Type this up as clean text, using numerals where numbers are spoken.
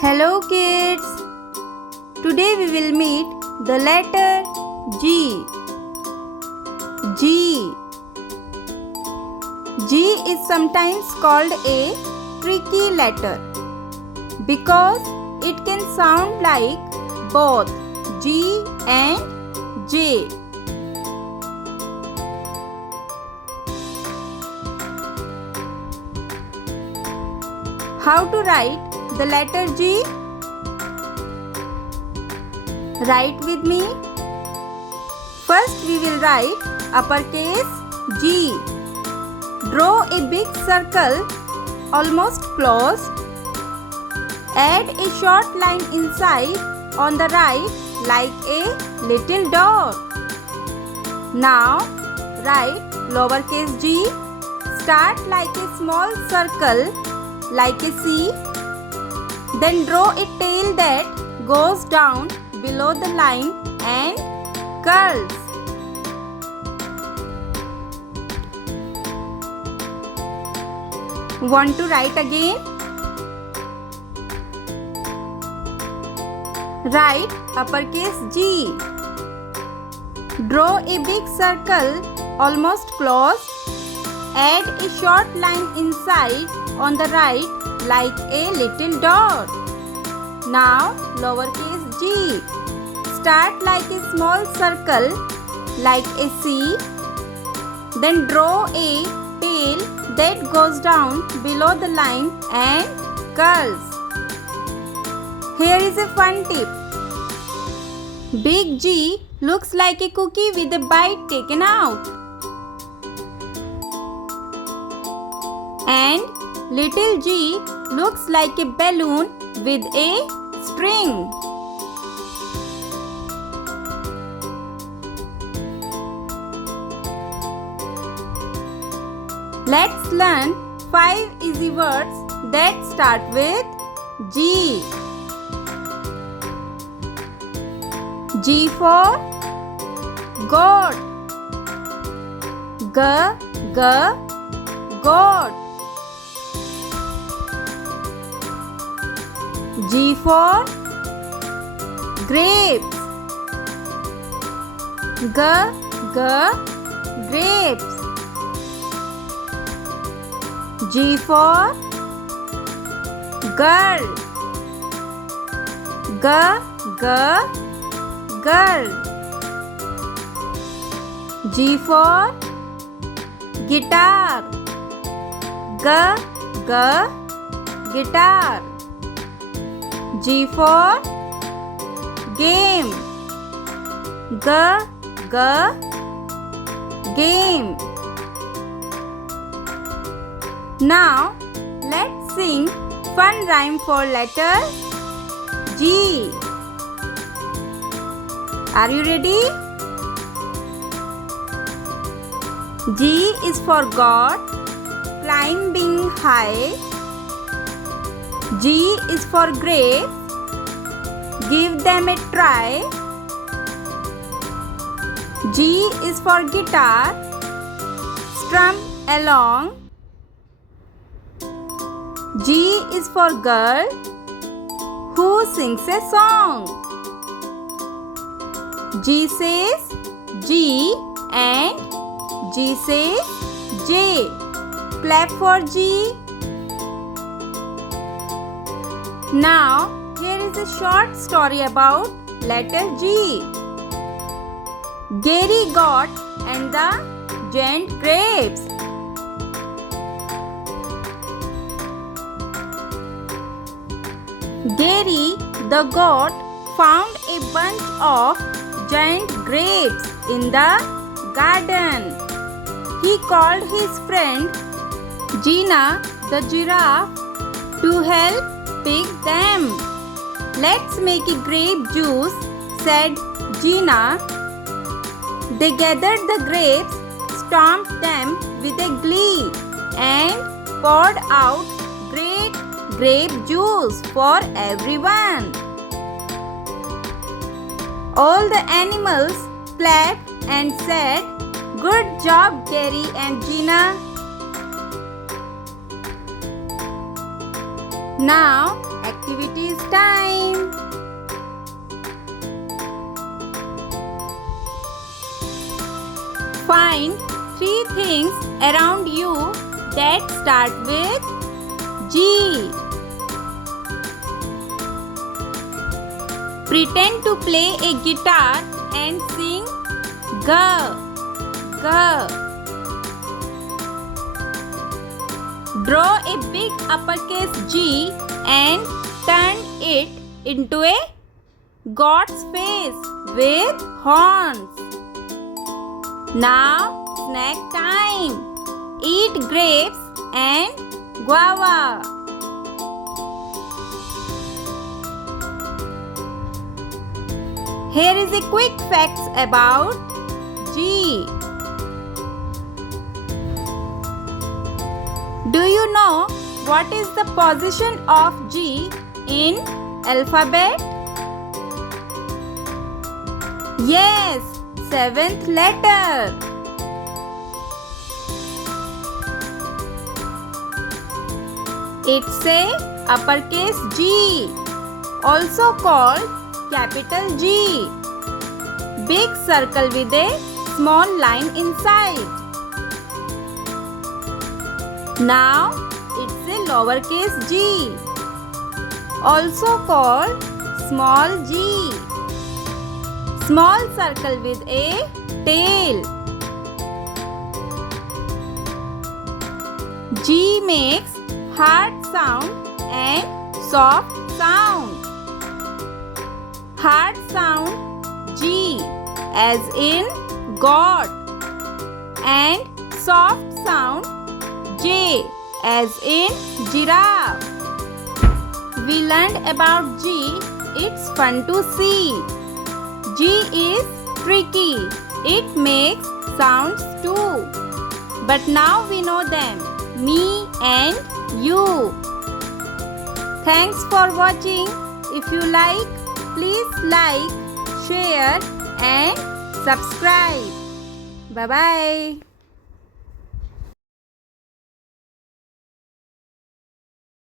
Hello kids! Today we will meet the letter G. G. G is sometimes called a tricky letter because it can sound like both G and J. How to write the letter G? Write with me. First we will write uppercase G. Draw a big circle almost closed. Add a short line inside on the right like a little dot. Now write lowercase g. Start like a small circle like a C. Then draw a tail that goes down below the line and curls. Want to write again? Write uppercase G. Draw a big circle almost closed. Add a short line inside on the right like a little dot. Now lowercase g. Start like a small circle like a C. Then draw a tail that goes down below the line and curls. Here is a fun tip. Big G looks like a cookie with a bite taken out. And little g looks like a balloon with a string. Let's learn 5 easy words that start with G. G for goat. Goat. G for grapes. Grapes. G for girl. Girl. G for guitar. Guitar. G for game. Game. Now let's sing fun rhyme for letter G. Are you ready? G is for God, climbing high. G is for grapes, give them a try. G is for guitar, strum along. G is for girl who sings a song. G says G and G says J. Clap for G. Now here is a short story about letter G. Gary got and the giant grapes. Gary the goat found a bunch of giant grapes in the garden. He called his friend Gina the giraffe to help pick them. Let's make a grape juice, said Gina. They gathered the grapes, stomped them with a glee, and poured out great grape juice for everyone. All the animals clapped and said, "Good job, Gary and Gina." Now, activities time. Find 3 things around you that start with G. Pretend to play a guitar and sing G, G. Draw a big uppercase G and turn it into a God's face with horns. Now, snack time. Eat grapes and guava. Here is a quick facts about G. Do you know what is the position of G in alphabet? Yes, 7th letter. It's a uppercase G, also called capital G. Big circle with a small line inside. Now it's a lowercase g, also called small g. Small circle with a tail. G makes hard sound and soft sound. Hard sound G as in God, and soft sound J as in giraffe. We learned about G. It's fun to see. G is tricky. It makes sounds too. But now we know them. Me and you. Thanks for watching. If you like, please like, share and subscribe. Bye-bye.